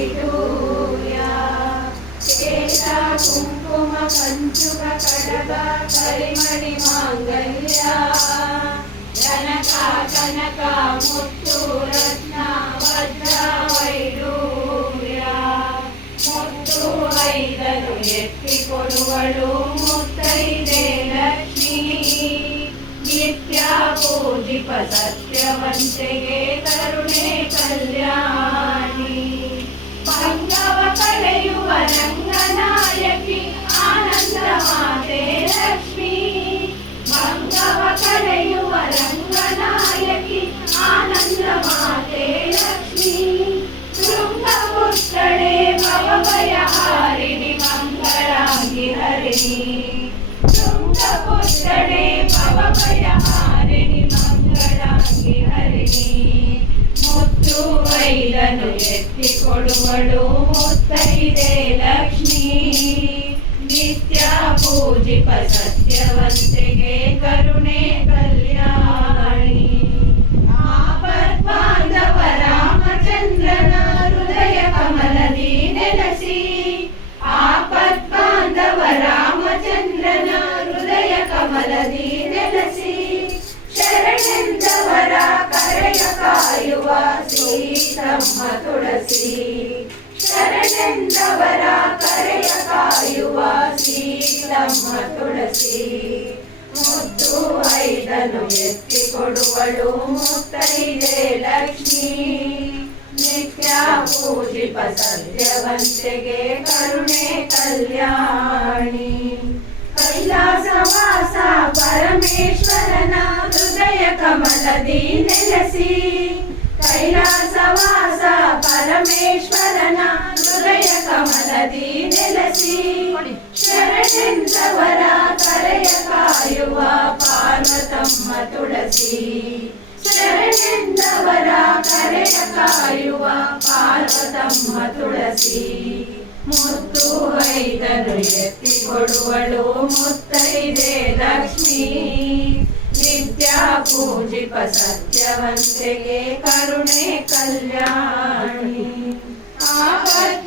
ವೈಡೂರ್ಯ ಕೇಶ ಕುಂಕುಮ ಕಂಚುಕ ಕಡಗ ಕರಿಮಣಿ ಮಾಂಗಲ್ಯ ಜನಕ ಕನಕ ಮುತ್ತು ರತ್ನ ವಜ್ರ ವೈಡೂರ್ಯ ಮುತ್ತು ಐದನು ಎತ್ತಿಕೊಡುವಳು ಮುತ್ತೈದೆ ಲಕ್ಷ್ಮೀ ನಿತ್ಯ ಪೂಜಿಪ ಸತ್ಯವಂತೆಗೆ ಕರುಣೆ ಕಲ್ಯಾಣಿ ಭಂಗವ ಕಳೆಯುವ ರಂಗನಾಯಕಿ ಆನಂದ ಮಾತೆ ಲಕ್ಷ್ಮೀ ಭಂಗವ ಕಳೆಯುವ ರಂಗನಾಯಕಿ ಆನಂದ ಮಾತೆ ಲಕ್ಷ್ಮೀ ಶೃಂಗಪುತ್ರಳೆ ಭವಭಯಹಾರಿಣಿ ಮಂಗಳಾಂಗಿ ಹರಿಣಿ ಶೃಂಗಪುತ್ರಳೆ ಭವಭಯಹಾರಿಣಿ ಮಂಗಳಾಂಗಿ ಹರಿಣಿ ಮುತ್ತು ಐದನು ಎತ್ತಿಕೊಡುವಳು ಮುತ್ತೈದೆ ಲಕ್ಷ್ಮೀ ನಿತ್ಯ ಪೂಜಿಪ ಸತ್ಯವಂತೆಗೆ ಕರುಣೆ ಕಲ್ಯಾಣಿ ಆಪದ್ಬಾಂಧವ ರಾಮಚಂದ್ರನ ಹೃದಯ ಕಮಲದಿ ನೆಲೆಸಿ ಆಪದ್ಬಾಂಧವ ರಾಮಚಂದ್ರನ ಹೃದಯ ಕಮಲದಿ ನೆಲೆಸಿ ಶರಣೆಂದವರ ಕರೆಯ ಕಾಯುವ ಸೀತಮ್ಮ ತುಳಸಿ ಶರಣೆಂದವರ ಕರೆಯ ಕಾಯುವ ಸೀತಮ್ಮ ತುಳಸಿ ಮುತ್ತು ಐದನು ಎತ್ತಿಕೊಡುವಳು ಮುತ್ತೈದೆ ಲಕ್ಷ್ಮೀ ನಿತ್ಯ ಪೂಜಿಪ ಸತ್ಯವಂತೆಗೆ ಕರುಣೆ ಕಲ್ಯಾಣಿ ಕೈಲಾಸವಾಸ ಪರಮೇಶ್ವರನ ಹೃದಯ ಕಮಲದಿ ನೆಲೆಸಿ ಕೈಲಾಸವಾಸ ಪರಮೇಶ್ವರನ ಹೃದಯ ಕಮಲದಿ ನೆಲೆಸಿ ಶರಣೆಂದವರ ಕರೆಯ ಕಾಯುವ ಪಾರ್ವತಮ್ಮ ತುಳಸಿ ಶರಣೆಂದವರ ಕರೆಯ ಕಾಯುವ ಪಾರ್ವತಮ್ಮ ತುಳಸಿ ಮುತ್ತು ಐದನು ಎತ್ತಿಕೊಡುವಳು ಮುತ್ತೈದೆ ಲಕ್ಷ್ಮೀ ನಿತ್ಯ ಪೂಜಿಪ ಸತ್ಯವಂತೆಗೆ ಕರುಣೆ ಕಲ್ಯಾಣಿ ಆಪದ್ಬಾಂಧವ